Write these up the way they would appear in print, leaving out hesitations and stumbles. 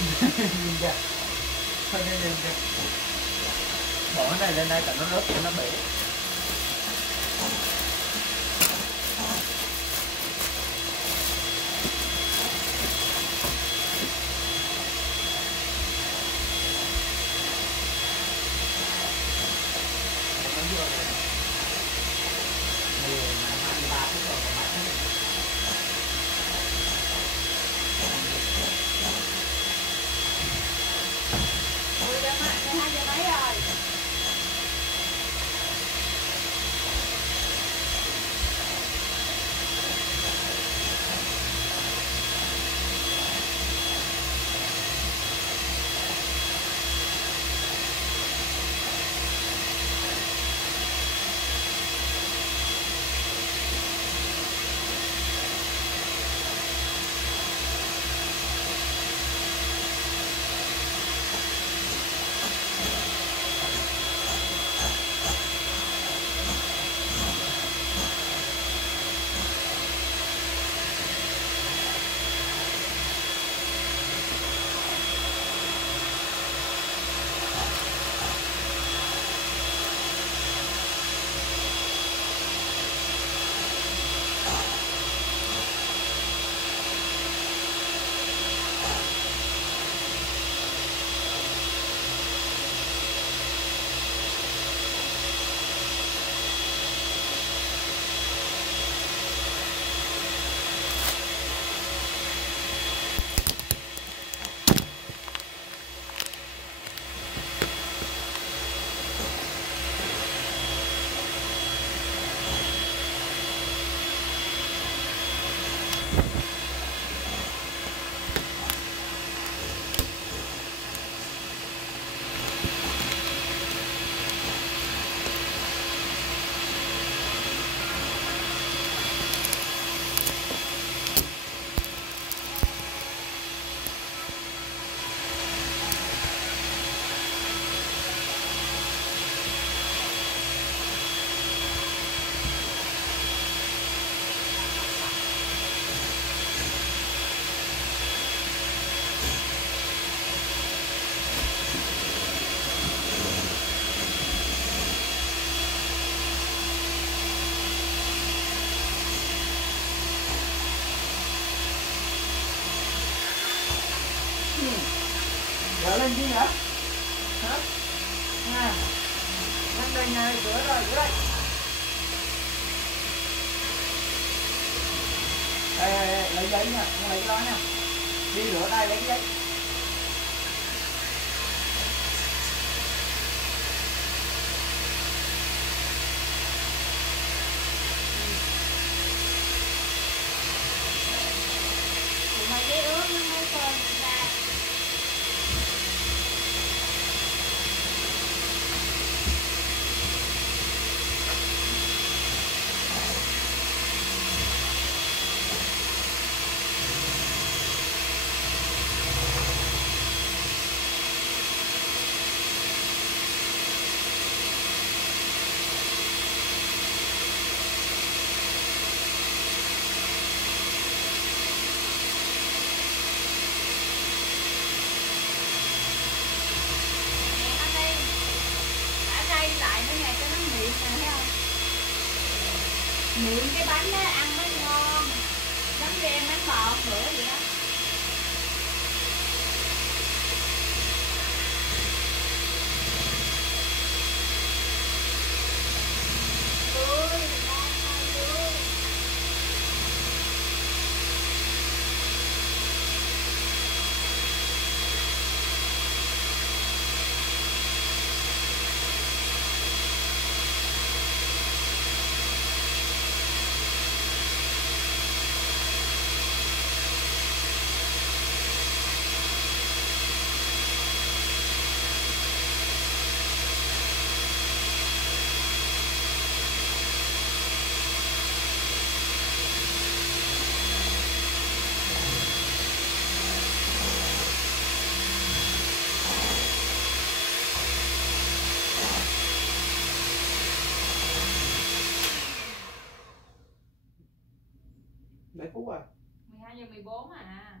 Nhìn kìa, thôi nhìn kìa, bỏ cái này lên đây cả nó rớt cho nó bể. Dở lên chi hả? Hả? Nha. Lên đây nha, rửa rồi, rửa đây. Ê, lấy giấy nha, không lấy cái đó nha. Đi rửa tay lấy cái giấy. Mà giấy ướt nó mới phơi người ta. Lại nữa nè cho nó mịn nè, thấy không? Mịn cái bánh đó ăn nó ngon, giống như em bánh bò bữa vậy đó. Mấy phút rồi? 12:14 à.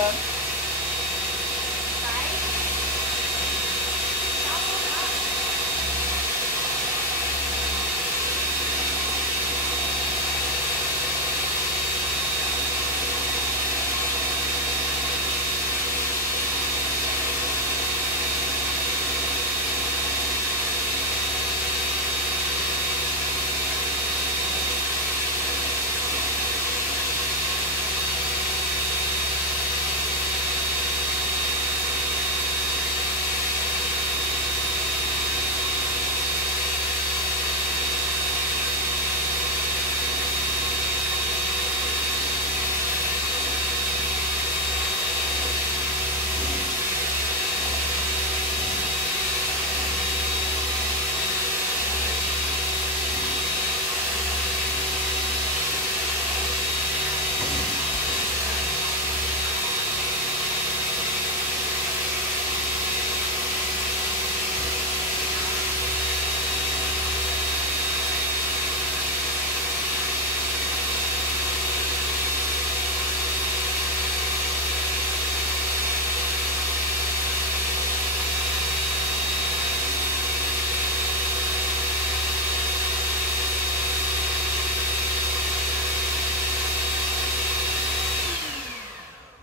lên. Đấy. Đâu có đâu.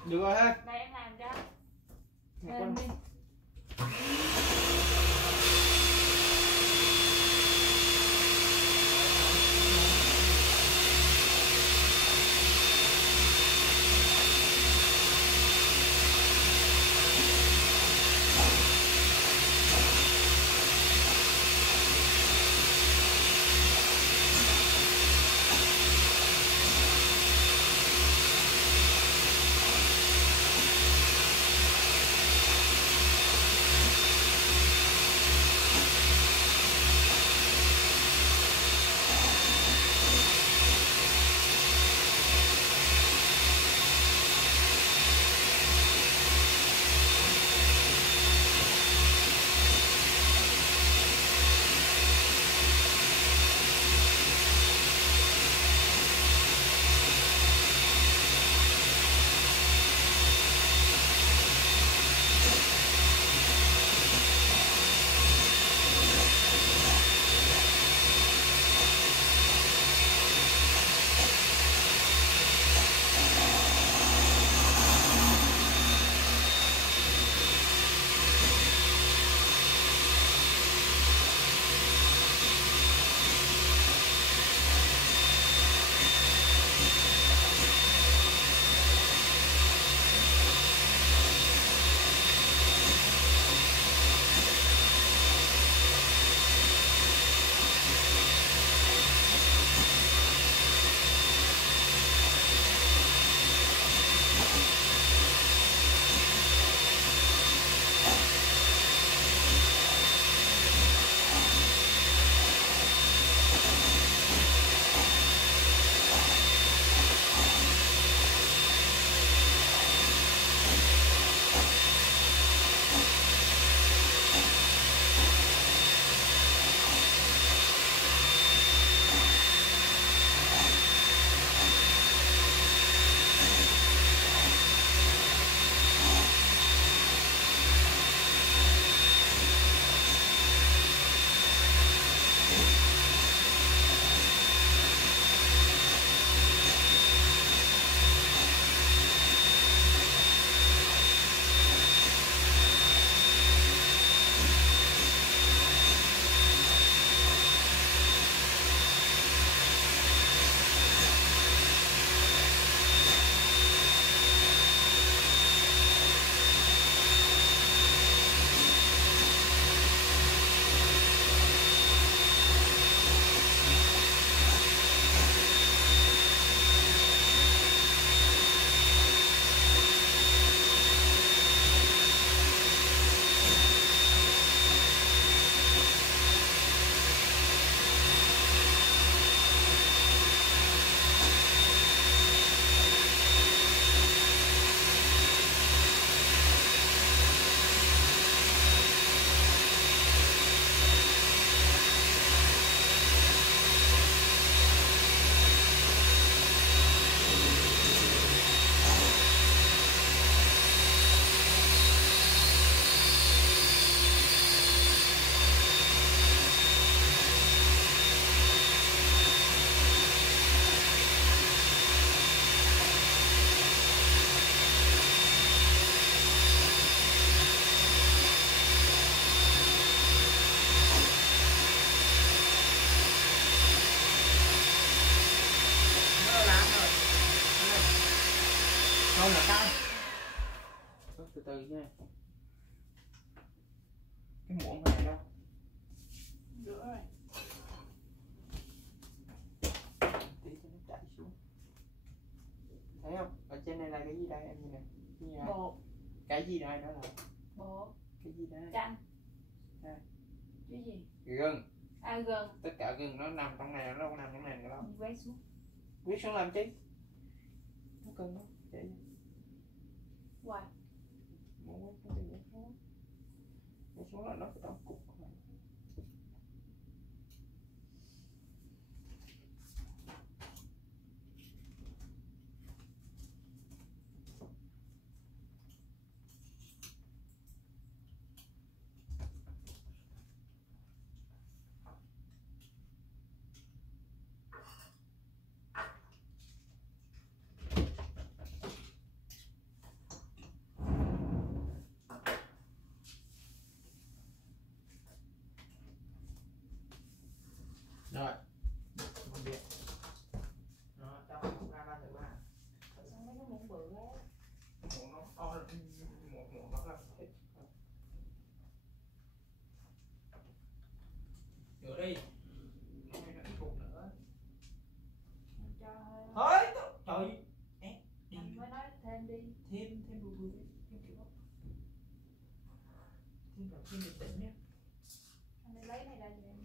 Được rồi ha. Đây em làm cho. Một Lên con. đi. từ nha. Cái muỗng này đâu? Rửa rồi. Tí cho nó chảy xuống. Thấy không? Ở trên này là cái gì đây em nhìn nè? Cái gì đây? Bột. Cái gì đây đó là? Bột. Cái gì đây? Chanh. Đây. Cái gì? Gừng. À gừng. Tất cả gừng nó nằm trong này, nó đâu có nằm trong này nữa đâu. Quét xuống. Quyết xuống làm chi? Nó cần đó. Để Hoài. muốn quét nó thì quét xuống. Quét xuống là nó phải đóng cục. Rồi, không biết. Nó cho mình ra ba thử ba. Xong mấy cái muỗng bự á. Muỗng nó to, muỗng nó là thích. Rửa đi. Nó hay nó ít cục nữa. Cho Thôi, trời. Đi. anh mới nói thêm đi. Thêm bự bự đi, thêm kiểu đó. Thêm bình tĩnh nhé. Anh đi lấy này ra cho em.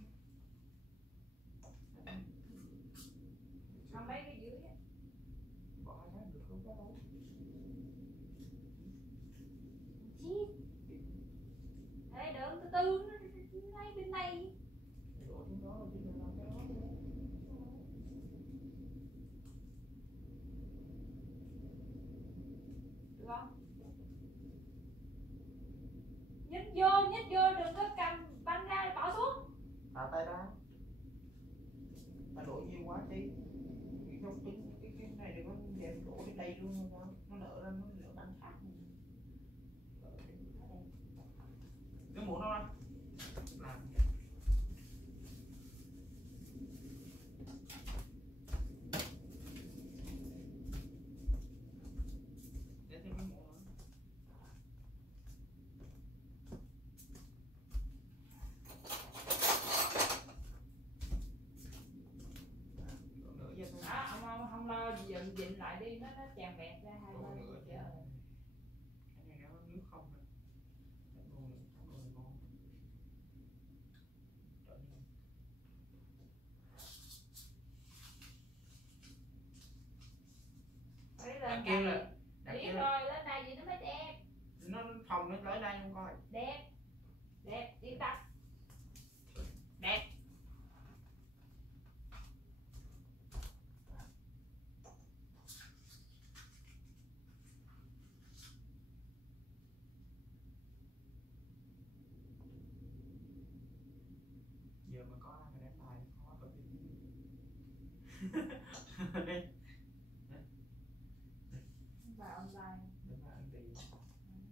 Không mấy cái dưới á. Bỏ ra được không đâu. Chi? Ê đừng từ từ nó ngay bên này. Đổ xuống đó rồi chứ đừng làm cái đó nữa. Được không? Nhích vô đừng có cầm banh ra bỏ xuống. Thả tay ra. Mà đổ nhiều quá đi. Không tính cái này đừng có đem đổ đến đây luôn đâu. Nó nở ra nó nở bánh khác. Cái muỗng đâu ra? Làm để thêm cái muỗng nữa. Đó, không lo gì dịnh lại đi nó tràn bẹt ra hai bên. Cái này nó nước không nè. Ngon. Lấy Đằng lên kia là này. đằng Biết kia rồi, lên này gì nó mới đẹp. nó phòng nó tới đây không coi. Đẹp. Đẹp, yên tâm. Đẹp. Giờ mà có ai mà đánh bài khó có tiền. Đi. Vào online. Đánh bài ăn tiền.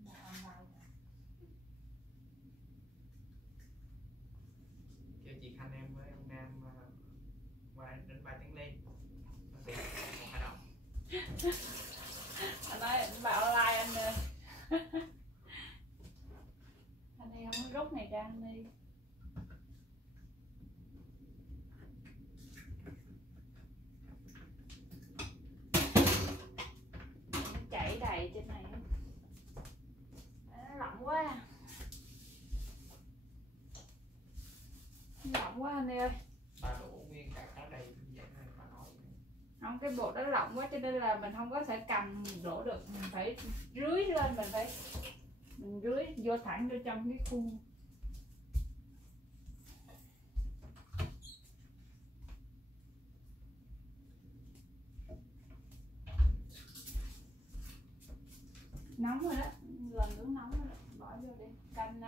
Vào online. Kêu chị Khanh em với ông Nam qua đánh bài tiếng lên. Ăn tiền 1-2 đồng. Anh nói vào online anh ơi. Anh đi không có rút này ra anh đi. Nó chảy đầy trên này. Nó lỏng quá. Lỏng quá anh ơi. Bà đổ nguyên cả cái đầy vậy này bà nói. Không, cái bột đó lỏng quá cho nên là mình không có thể cầm đổ được, mình phải rưới lên, mình rưới vô thẳng vô trong cái khuôn. Nóng rồi đó, lần nước nóng rồi đó. Bỏ vô đi, canh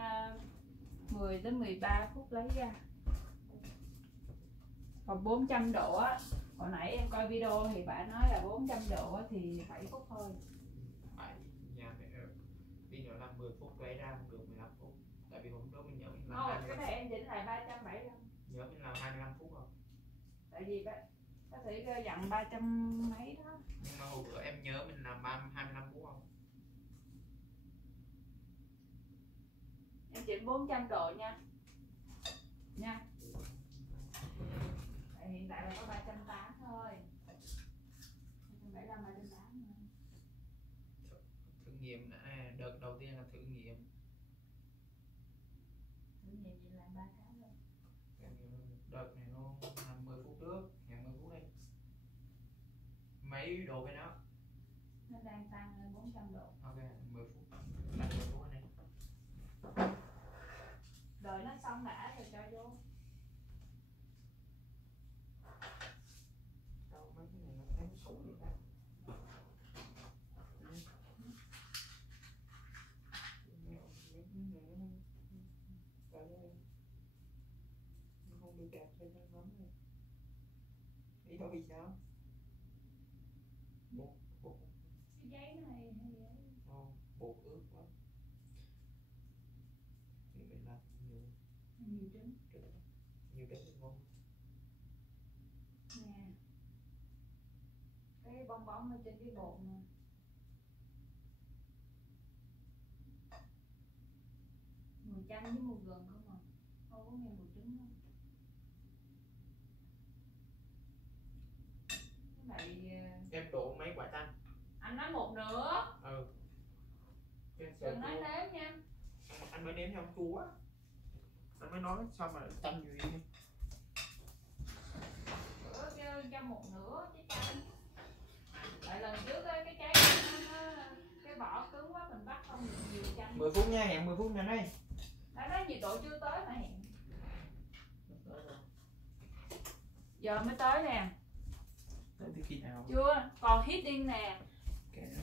10 đến 13 phút lấy ra. Còn 400 độ á, hồi nãy em coi video thì bạn nói là 400 độ á thì 7 phút thôi. 7 nhà phải tí nữa làm 10 phút lấy ra không được 15 phút. Tại vì hôm đó mình nhớ mình làm Không, 25. cái này em chỉnh lại 375. Nhớ mình làm 25 phút rồi. Tại vì bác sĩ dặn 300 mấy đó. Nhưng mà hồi bữa em nhớ mình làm 25 phút không? Em chỉnh 400 độ nha. Nha. Tại hiện tại là có 380 thôi. 375, 380. Thử nghiệm đợt đầu tiên là thử nghiệm. Thử nghiệm vậy làm 3 cái rồi. Đợt này nó 50 phút trước, hẹn 10 phút đi. Mấy độ cái đó? Nó đang tăng lên 400 độ. Ok, 10 phút. Đặt 10 phút này. Đợi nó xong đã rồi cho vô. Đâu mấy cái này nó thấy nó xấu vậy ta. Nó không được đẹp lên lắm rồi. Ý đâu vì sao? Bột Cái giấy này hay vậy? bột ướt quá. Thì mình làm nhiều Nhiều trứng. nhiều trứng thì ngon. Nè. Cái bong bóng ở trên cái bột nè. Mùi chanh với mùi gừng không à. Không có nghe mùi trứng đâu. Cái này Em đổ mấy quả chanh? anh nói một nửa. Ừ. Đừng nói nếm nha. Anh mới nếm cho ông chua á. Anh mới nói xong rồi chanh gì đi. Bữa kêu cho một nửa trái chanh. Tại lần trước á, cái trái nó cái vỏ cứng quá mình bắt không được nhiều chanh. 10 phút nha, hẹn 10 phút nha đây. Đã nói nhiệt độ chưa tới mà hẹn. Giờ mới tới nè. Tới từ khi nào? Chưa, còn heating nè. Okay.